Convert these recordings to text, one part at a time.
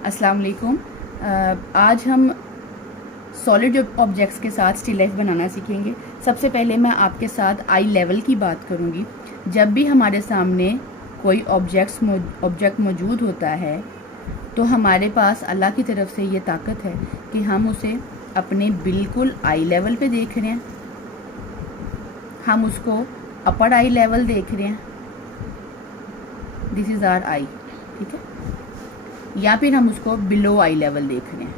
अस्सलाम वालेकुम। आज हम सॉलिड ऑब्जेक्ट्स के साथ स्टिल लाइफ बनाना सीखेंगे। सबसे पहले मैं आपके साथ आई लेवल की बात करूंगी। जब भी हमारे सामने कोई ऑब्जेक्ट मौजूद होता है तो हमारे पास अल्लाह की तरफ से ये ताकत है कि हम उसे अपने बिल्कुल आई लेवल पे देख रहे हैं, हम उसको अपर आई लेवल देख रहे हैं, दिस इज़ आवर आई, ठीक है, या फिर हम उसको बिलो आई लेवल देख रहे हैं।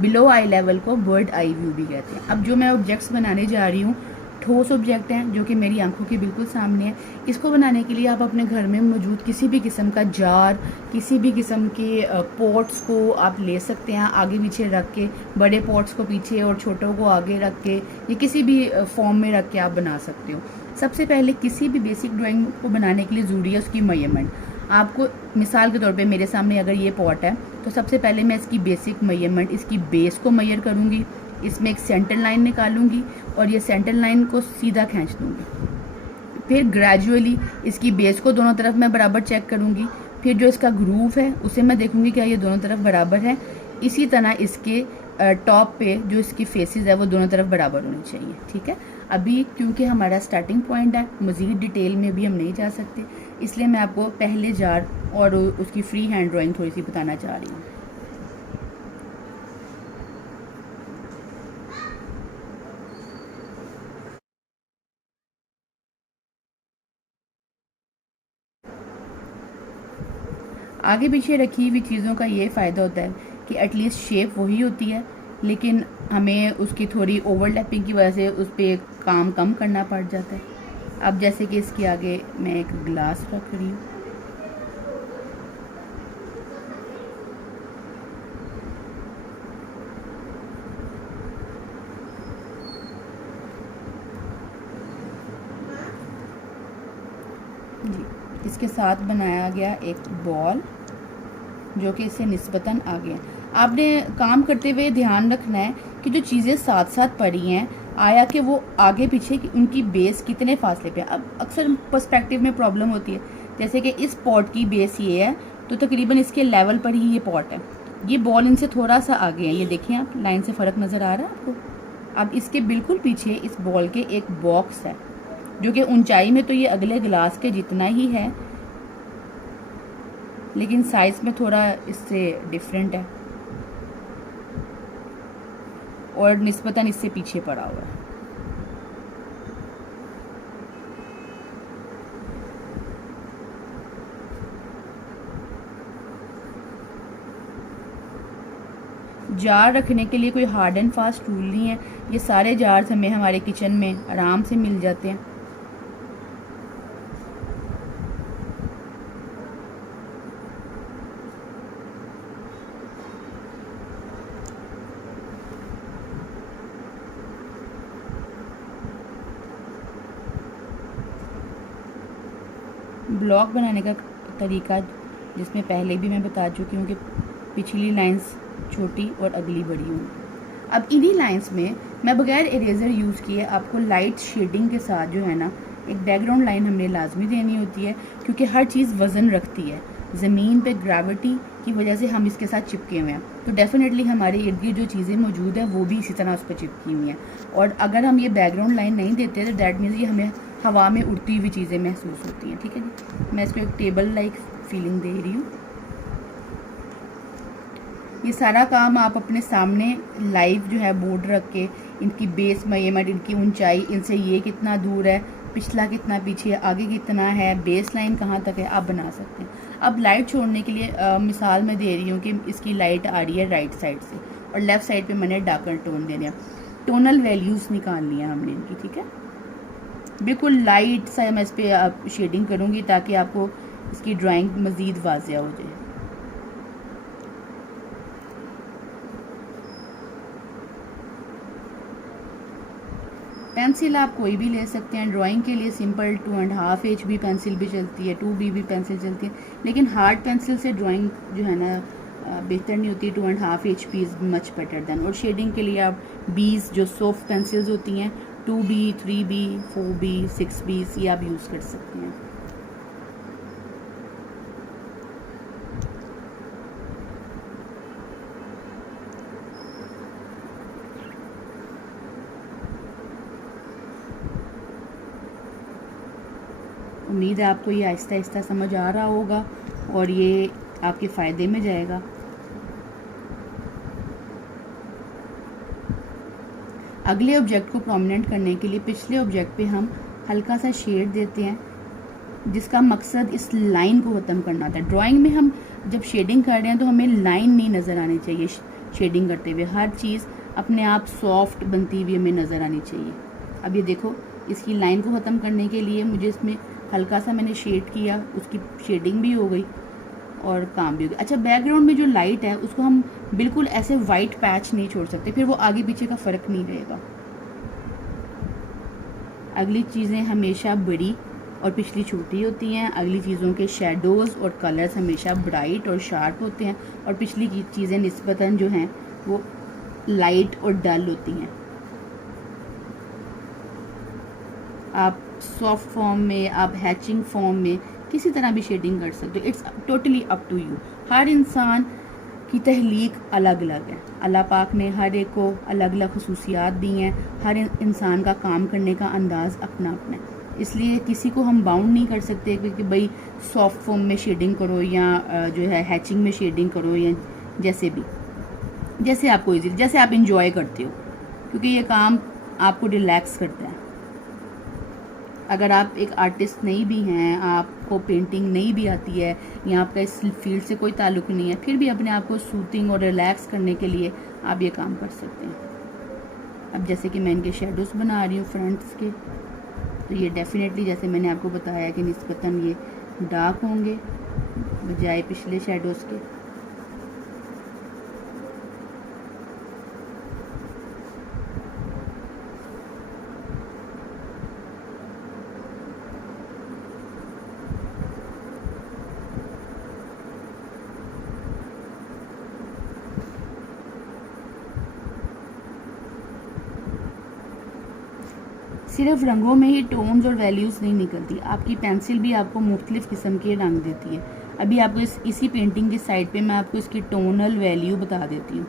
बिलो आई लेवल को बर्ड आई व्यू भी कहते हैं। अब जो मैं ऑब्जेक्ट्स बनाने जा रही हूँ ठोस ऑब्जेक्ट हैं जो कि मेरी आंखों के बिल्कुल सामने है। इसको बनाने के लिए आप अपने घर में मौजूद किसी भी किस्म का जार, किसी भी किस्म के पॉट्स को आप ले सकते हैं, आगे पीछे रख के, बड़े पॉट्स को पीछे और छोटों को आगे रख के, या किसी भी फॉर्म में रख के आप बना सकते हो। सबसे पहले किसी भी बेसिक ड्राइंग को बनाने के लिए ज़रूरी है उसकी मेजरमेंट। आपको मिसाल के तौर पे मेरे सामने अगर ये पॉट है तो सबसे पहले मैं इसकी बेसिक मेजरमेंट, इसकी बेस को मेजर करूँगी, इसमें एक सेंटर लाइन निकालूंगी और ये सेंटर लाइन को सीधा खींच दूँगी। फिर ग्रेजुअली इसकी बेस को दोनों तरफ मैं बराबर चेक करूँगी। फिर जो इसका ग्रूव है उसे मैं देखूँगी क्या ये दोनों तरफ बराबर है। इसी तरह इसके टॉप पे जो इसकी फेसेस है वो दोनों तरफ बराबर होनी चाहिए, ठीक है। अभी क्योंकि हमारा स्टार्टिंग पॉइंट है, मज़ीद डिटेल में भी हम नहीं जा सकते, इसलिए मैं आपको पहले जार और उसकी फ्री हैंड ड्राइंग थोड़ी सी बताना चाह रही हूँ। आगे पीछे रखी हुई चीज़ों का ये फ़ायदा होता है कि एटलीस्ट शेप वही होती है, लेकिन हमें उसकी थोड़ी ओवरलैपिंग की वजह से उस पर काम कम करना पड़ जाता है। अब जैसे कि इसके आगे मैं एक ग्लास रख रही हूँ, जी, इसके साथ बनाया गया एक बॉल जो कि इससे निस्बतन आगे है। आपने काम करते हुए ध्यान रखना है कि जो चीज़ें साथ साथ पड़ी हैं, आया कि वो आगे पीछे की उनकी बेस कितने फासले पे। अब अक्सर पर्सपेक्टिव में प्रॉब्लम होती है, जैसे कि इस पॉट की बेस ये है तो तकरीबन इसके लेवल पर ही ये पॉट है, ये बॉल इनसे थोड़ा सा आगे है, ये देखिए आप लाइन से फ़र्क नज़र आ रहा है आपको। अब इसके बिल्कुल पीछे इस बॉल के एक बॉक्स है जो कि ऊंचाई में तो ये अगले गिलास के जितना ही है, लेकिन साइज में थोड़ा इससे डिफरेंट है और निस्बतन इससे पीछे पड़ा हुआ है। जार रखने के लिए कोई हार्ड एंड फास्ट रूल नहीं है, ये सारे जार्स हमें हमारे किचन में आराम से मिल जाते हैं। ब्लॉक बनाने का तरीका जिसमें पहले भी मैं बता चुकी हूँ कि पिछली लाइंस छोटी और अगली बड़ी होंगी। अब इन्हीं लाइंस में मैं बगैर इरेज़र यूज़ किए आपको लाइट शेडिंग के साथ जो है ना एक बैकग्राउंड लाइन हमने लाजमी देनी होती है, क्योंकि हर चीज़ वज़न रखती है। ज़मीन पे ग्रेविटी की वजह से हम इसके साथ चिपके हुए हैं, तो डेफिनेटली हमारे इर्द गिर्द जो चीज़ें मौजूद हैं वो भी इसी तरह उस पर चिपकी हुई हैं। और अगर हम ये बैकग्राउंड लाइन नहीं देते तो दैट मीन्स ये हमें हवा में उड़ती हुई चीज़ें महसूस होती हैं, ठीक है जी। मैं इसको एक टेबल लाइक फीलिंग दे रही हूँ। ये सारा काम आप अपने सामने लाइव जो है बोर्ड रख के इनकी बेस मेजरमेंट, इनकी ऊंचाई, इनसे ये कितना दूर है, पिछला कितना पीछे है, आगे कितना है, बेस लाइन कहाँ तक है, आप बना सकते हैं। अब लाइट छोड़ने के लिए मिसाल मैं दे रही हूँ कि इसकी लाइट आ रही है राइट साइड से और लेफ़्ट साइड पे मैंने डार्कर टोन देने हैं, टोनल वैल्यूज़ निकाल लिया हमने इनकी, ठीक है। बिल्कुल लाइट सा मैं इस पर शेडिंग करूँगी ताकि आपको इसकी ड्राइंग मज़ीद वाज़िया हो जाए। पेंसिल आप कोई भी ले सकते हैं ड्राइंग के लिए। सिंपल 2.5 HB पेंसिल भी चलती है, 2BB पेंसिल चलती है, लेकिन हार्ड पेंसिल से ड्राइंग जो है ना बेहतर नहीं होती। 2.5 HB is much better than. और शेडिंग के लिए आप बीज जो सॉफ्ट पेंसिल्स होती हैं 2B, 3B, 4B, 6B ये आप यूज़ कर सकते हैं। उम्मीद है आपको ये आहिस्ता आहिस्ता समझ आ रहा होगा और ये आपके फ़ायदे में जाएगा। अगले ऑब्जेक्ट को प्रोमिनेंट करने के लिए पिछले ऑब्जेक्ट पे हम हल्का सा शेड देते हैं, जिसका मकसद इस लाइन को ख़त्म करना था। ड्राइंग में हम जब शेडिंग कर रहे हैं तो हमें लाइन नहीं नज़र आनी चाहिए। शेडिंग करते हुए हर चीज़ अपने आप सॉफ्ट बनती हुई हमें नज़र आनी चाहिए। अब ये देखो, इसकी लाइन को ख़त्म करने के लिए मुझे इसमें हल्का सा मैंने शेड किया, उसकी शेडिंग भी हो गई और काम भी हो गया। अच्छा, बैकग्राउंड में जो लाइट है उसको हम बिल्कुल ऐसे वाइट पैच नहीं छोड़ सकते, फिर वो आगे पीछे का फ़र्क नहीं रहेगा। अगली चीज़ें हमेशा बड़ी और पिछली छोटी होती हैं। अगली चीज़ों के शेडोज़ और कलर्स हमेशा ब्राइट और शार्प होते हैं और पिछली चीज़ें निस्बतन जो हैं वो लाइट और डल होती हैं। आप सॉफ्ट फॉर्म में, आप हैचिंग फॉर्म में किसी तरह भी शेडिंग कर सकते हो। It's totally up to you. हर इंसान की तहलीक अलग अलग है। अल्लाह पाक ने हर एक को अलग अलग खसूसियात दी हैं। हर इंसान का काम करने का अंदाज़ अपना अपना है, इसलिए किसी को हम बाउंड नहीं कर सकते कि भाई सॉफ्ट फॉर्म में शेडिंग करो या जो है हैचिंग में शेडिंग करो, या जैसे भी, जैसे आपको इजी, जैसे आप इंजॉय करते हो, क्योंकि ये काम आपको रिलैक्स करता है। अगर आप एक आर्टिस्ट नहीं भी हैं, आपको पेंटिंग नहीं भी आती है या आपका इस फील्ड से कोई ताल्लुक नहीं है, फिर भी अपने आप को सूथिंग और रिलैक्स करने के लिए आप ये काम कर सकते हैं। अब जैसे कि मैं इनके शेडोज़ बना रही हूँ फ्रंट्स के, तो ये डेफिनेटली जैसे मैंने आपको बताया कि निस्बतन ये डार्क होंगे बजाय पिछले शेडोज़ के। सिर्फ रंगों में ही टोन्स और वैल्यूज़ नहीं निकलती, आपकी पेंसिल भी आपको मुख्तलिफ़ किस्म के रंग देती है। अभी आपको इसी पेंटिंग की साइड पे मैं आपको इसकी टोनल वैल्यू बता देती हूँ।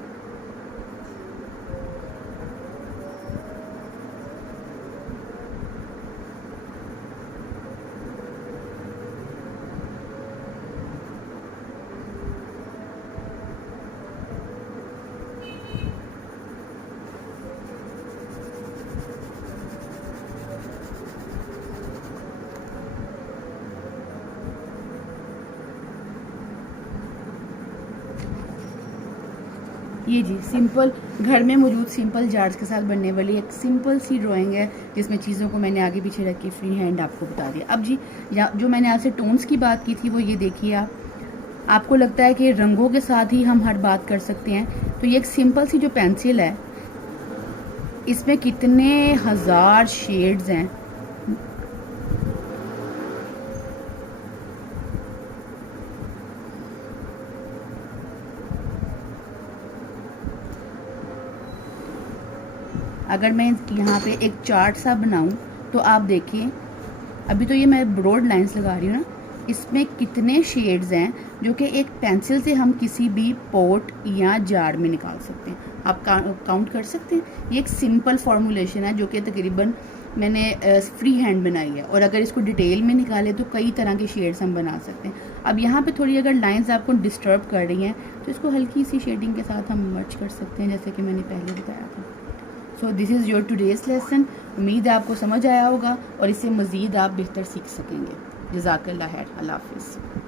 ये जी सिंपल घर में मौजूद सिंपल जार्स के साथ बनने वाली एक सिंपल सी ड्राइंग है, जिसमें चीज़ों को मैंने आगे पीछे रख के फ्री हैंड आपको बता दिया। अब जी जो मैंने आपसे टोन्स की बात की थी वो ये देखिए, आपको लगता है कि रंगों के साथ ही हम हर बात कर सकते हैं, तो ये एक सिंपल सी जो पेंसिल है इसमें कितने हज़ार शेड्स हैं। अगर मैं यहाँ पे एक चार्ट सा बनाऊँ तो आप देखिए, अभी तो ये मैं ब्रॉड लाइंस लगा रही हूँ ना, इसमें कितने शेड्स हैं जो कि एक पेंसिल से हम किसी भी पॉट या जार में निकाल सकते हैं। आप काउंट कर सकते हैं। ये एक सिंपल फॉर्मूलेशन है जो कि तकरीबन मैंने फ्री हैंड बनाई है, और अगर इसको डिटेल में निकाले तो कई तरह के शेड्स हम बना सकते हैं। अब यहाँ पे थोड़ी अगर लाइंस आपको डिस्टर्ब कर रही हैं तो इसको हल्की सी शेडिंग के साथ हम मर्ज कर सकते हैं, जैसे कि मैंने पहले बताया था। So this is your today's lesson. उम्मीद है आपको समझ आया होगा और इससे मज़ीद आप बेहतर सीख सकेंगे। जज़ाकल्लाह खैर। अल्लाह हाफ़िज़।